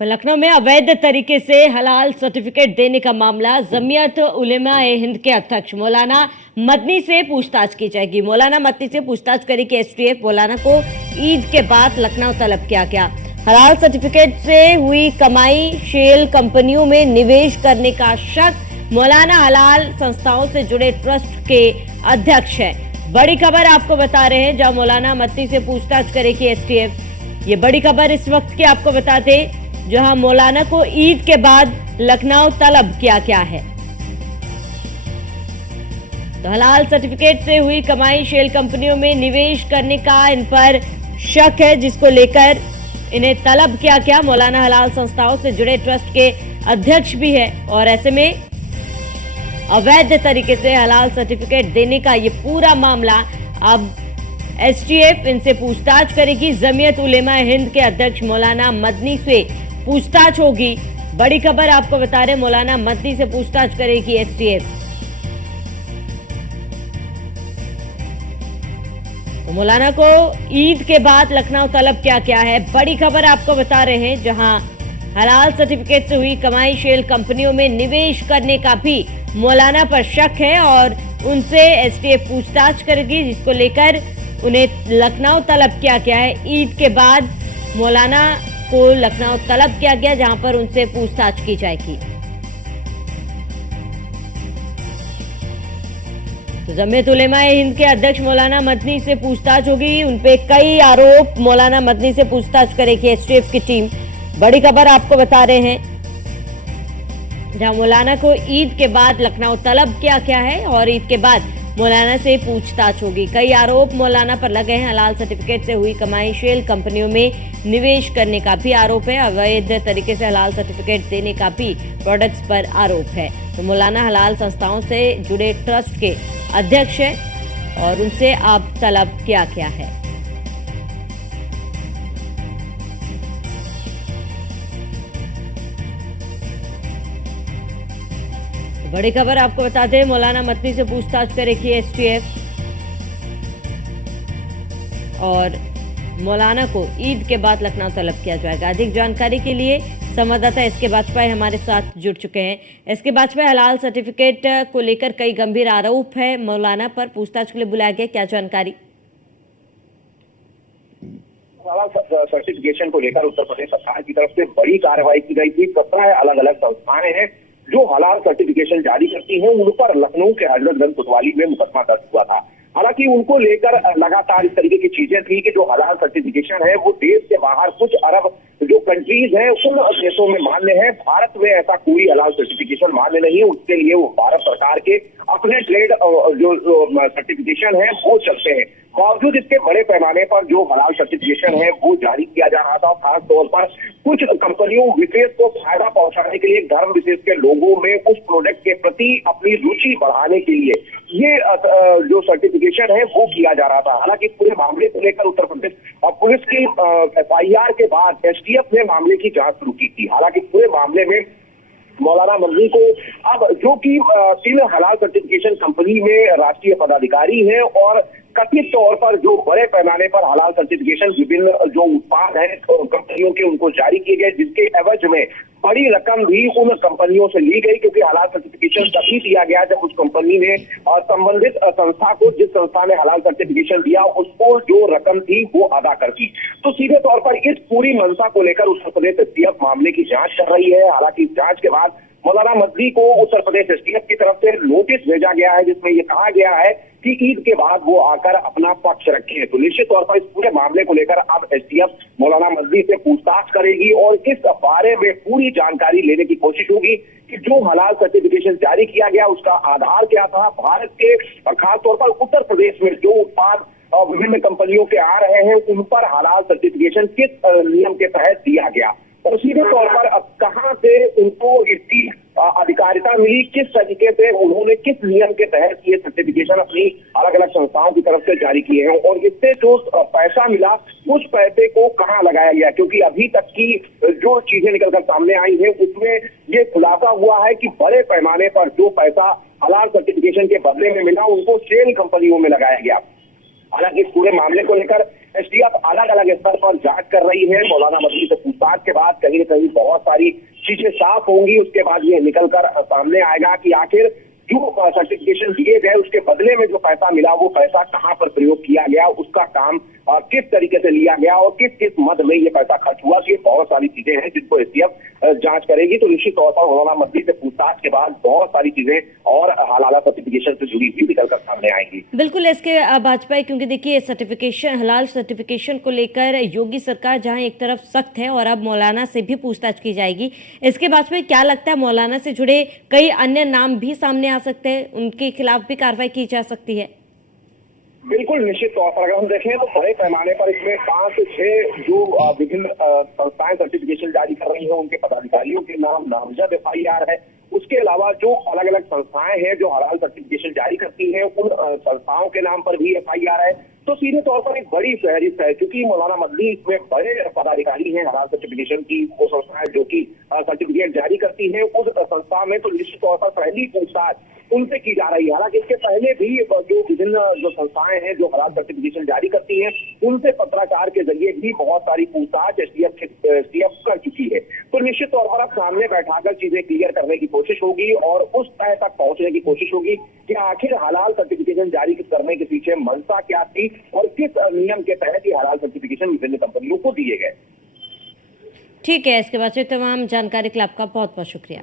लखनऊ में अवैध तरीके से हलाल सर्टिफिकेट देने का मामला जमीयत उलेमा ए हिंद के अध्यक्ष मौलाना मदनी से पूछताछ की जाएगी। मौलाना मदनी से पूछताछ करेगी एसटीएफ। मौलाना को ईद के बाद लखनऊ तलब किया गया। हलाल सर्टिफिकेट से हुई कमाई शेल कंपनियों में निवेश करने का शक। मौलाना हलाल संस्थाओं से जुड़े ट्रस्ट के अध्यक्ष है। बड़ी खबर आपको बता रहे हैं, जहां मौलाना मदनी से पूछताछ करेगी एसटीएफ। ये बड़ी खबर इस वक्त की आपको बता दें, जहां मौलाना को ईद के बाद लखनऊ तलब किया गया है। तो हलाल सर्टिफिकेट से हुई कमाई शेल कंपनियों में निवेश करने का इन पर शक है, जिसको लेकर इन्हें तलब किया गया। मौलाना हलाल संस्थाओं से जुड़े ट्रस्ट के अध्यक्ष भी है और ऐसे में अवैध तरीके से हलाल सर्टिफिकेट देने का ये पूरा मामला अब एसटीएफ इनसे पूछताछ करेगी। जमीयत उलेमा हिंद के अध्यक्ष मौलाना मदनी से पूछताछ होगी। बड़ी खबर आपको बता रहे, मौलाना मदनी से पूछताछ करेगी एसटीएफ। तो मौलाना को ईद के बाद लखनऊ तलब किया गया है। बड़ी खबर आपको बता रहे हैं, जहां हलाल सर्टिफिकेट से हुई कमाई शेल कंपनियों में निवेश करने का भी मौलाना पर शक है और उनसे एसटीएफ पूछताछ करेगी, जिसको लेकर उन्हें लखनऊ तलब किया गया है। ईद के बाद मौलाना को लखनऊ तलब किया गया, जहां पर उनसे पूछताछ की जाएगी। तो जमीयत उलेमा हिंद के अध्यक्ष मौलाना मदनी से पूछताछ होगी। उनपे कई आरोप मौलाना मदनी से पूछताछ करेगी एसटीएफ की टीम। बड़ी खबर आपको बता रहे हैं, जहां मौलाना को ईद के बाद लखनऊ तलब किया गया है और ईद के बाद मौलाना से पूछताछ होगी। कई आरोप मौलाना पर लगे हैं। हलाल सर्टिफिकेट से हुई कमाई शेल कंपनियों में निवेश करने का भी आरोप है। अवैध तरीके से हलाल सर्टिफिकेट देने का भी प्रोडक्ट्स पर आरोप है। तो मौलाना हलाल संस्थाओं से जुड़े ट्रस्ट के अध्यक्ष है और उनसे अब तलब किया गया है। बड़ी खबर आपको बता दें, मौलाना मदनी से पूछताछ करेगी एसटीएफ और मौलाना को ईद के बाद लखनऊ तलब किया जाएगा। अधिक जानकारी के लिए संवाददाता एसके बाजपेयी हमारे साथ जुड़ चुके हैं। एसके बाजपेयी, हलाल सर्टिफिकेट को लेकर कई गंभीर आरोप है मौलाना पर, पूछताछ के लिए बुलाया गया, क्या जानकारी? हलाल सर्टिफिकेशन को लेकर उत्तर प्रदेश सरकार की तरफ से बड़ी कार्रवाई की गई थी। 17 अलग अलग संस्थाएं हैं जो हलाल सर्टिफिकेशन जारी करती हैं। उन पर लखनऊ के हजरतगंज कोतवाली में मुकदमा दर्ज हुआ था। हालांकि उनको लेकर लगातार इस तरीके की चीजें थी कि जो हलाल सर्टिफिकेशन है वो देश के बाहर कुछ अरब जो कंट्रीज है उन देशों में मान्य है। भारत में ऐसा कोई हलाल सर्टिफिकेशन मान्य नहीं है। उसके लिए वो भारत सरकार के अपने ट्रेड जो सर्टिफिकेशन है वो चलते हैं। बावजूद इसके बड़े पैमाने पर जो हलाल सर्टिफिकेशन है वो जारी किया जा रहा था। खास तौर पर कुछ कंपनियों विशेष को फायदा पहुंचाने के लिए, धर्म विशेष के लोगों में उस प्रोडक्ट के प्रति अपनी रुचि बढ़ाने के लिए ये जो सर्टिफिकेशन है वो किया जा रहा था। हालांकि पूरे मामले को लेकर उत्तर प्रदेश और पुलिस की एफआईआर के बाद एसटीएफ ने मामले की जांच शुरू की थी। हालांकि पूरे मामले में मौलाना मदनी को अब जो कि 3 हलाल सर्टिफिकेशन कंपनी में राष्ट्रीय पदाधिकारी है और कथित तौर पर जो बड़े पैमाने पर हलाल सर्टिफिकेशन विभिन्न जो उत्पाद हैं कंपनियों के उनको जारी किए गए, जिसके एवज में बड़ी रकम भी उन कंपनियों से ली गई। क्योंकि हलाल सर्टिफिकेशन तभी दिया गया जब उस कंपनी ने संबंधित संस्था को, जिस संस्था ने हलाल सर्टिफिकेशन दिया, उसको जो रकम थी वो अदा कर दी। तो सीधे तौर पर इस पूरी मंशा को लेकर उत्तर प्रदेश एसटीएफ मामले की जांच कर रही है। हालांकि इस जांच के बाद मौलाना मदनी को उत्तर प्रदेश एसटीएफ की तरफ से नोटिस भेजा गया है, जिसमें यह कहा गया है कि ईद के बाद वो आकर अपना पक्ष रखें। तो निश्चित तौर पर इस पूरे मामले को लेकर अब एसटीएफ मौलाना मदनी से पूछताछ करेगी और इस बारे में पूरी जानकारी लेने की कोशिश होगी कि जो हलाल सर्टिफिकेशन जारी किया गया उसका आधार क्या था। भारत के खासतौर पर उत्तर प्रदेश में जो उत्पाद विभिन्न कंपनियों के आ रहे हैं उन पर हलाल सर्टिफिकेशन किस नियम के तहत दिया गया और सीधे तौर पर अब कहां से उनको इसकी अधिकारिता मिली, किस तरीके से उन्होंने किस नियम के तहत ये सर्टिफिकेशन अपनी अलग अलग संस्थाओं की तरफ से जारी किए हैं और इससे जो पैसा मिला उस पैसे को कहां लगाया गया। क्योंकि अभी तक की जो चीजें निकलकर सामने आई है उसमें ये खुलासा हुआ है कि बड़े पैमाने पर जो पैसा हलाल सर्टिफिकेशन के बदले में मिला उनको शेल कंपनियों में लगाया गया। हालांकि इस पूरे मामले को लेकर एसटीएफ अलग अलग स्तर पर जांच कर रही है। मौलाना मदनी से पूछताछ के बाद कहीं न कहीं बहुत सारी चीजें साफ होंगी। उसके बाद ये निकलकर सामने आएगा कि आखिर जो सर्टिफिकेशन दिए गए उसके बदले में जो पैसा मिला वो पैसा कहां पर प्रयोग किया गया, उसका काम किस तरीके से लिया गया और किस किस मद में ये पैसा खर्च हुआ। ये बहुत सारी चीजें हैं जिनको एसटीएफ जांच करेगी। तो निश्चित तौर पर मौलाना मदनी से पूछताछ के बाद बहुत सारी चीजें और हलाला सर्टिफिकेशन से जुड़ी हुई निकलकर सामने आएंगी। बिल्कुल एसके वाजपेयी, क्योंकि देखिए सर्टिफिकेशन, हलाल सर्टिफिकेशन को लेकर योगी सरकार जहां एक तरफ सख्त है और अब मौलाना से भी पूछताछ की जाएगी, इसके वाजपेयी क्या लगता है मौलाना से जुड़े कई अन्य नाम भी सामने आ सकते हैं, उनके खिलाफ भी कार्रवाई की जा सकती है? बिल्कुल, निश्चित तौर पर अगर हम देखें तो बड़े पैमाने पर इसमें 5 से 6 जो विभिन्न संस्थाएं सर्टिफिकेशन जारी कर रही हैं उनके पदाधिकारियों के नाम नामजद एफआईआर है। उसके अलावा जो अलग अलग संस्थाएं हैं जो हलाल सर्टिफिकेशन जारी करती हैं उन संस्थाओं के नाम पर भी एफआईआर है। तो सीधे तौर पर एक बड़ी फहरिस्त है, क्योंकि मौलाना मदनी इसमें बड़े पदाधिकारी हैं हलाल सर्टिफिकेशन की। वो संस्थाएं जो कि सर्टिफिकेट जारी करती हैं उस संस्था में तो निश्चित तौर पर पहली पूछताछ उनसे की जा रही है। हालांकि इसके पहले भी जो विभिन्न जो संस्थाएं हैं जो हलाल सर्टिफिकेशन जारी करती हैं उनसे पत्राचार के जरिए भी बहुत सारी पूछताछ एसटीएफ कर चुकी है। तो निश्चित तौर पर अब सामने बैठाकर चीजें क्लियर करने की कोशिश होगी और उस तय तक पहुंचने की कोशिश होगी कि आखिर हलाल सर्टिफिकेशन जारी करने के पीछे मंशा क्या थी और किस नियम के तहत ये हलाल सर्टिफिकेशन विभिन्न कंपनियों को दिए गए। ठीक है, इसके बाद से तमाम जानकारी के लिए आपका बहुत बहुत शुक्रिया।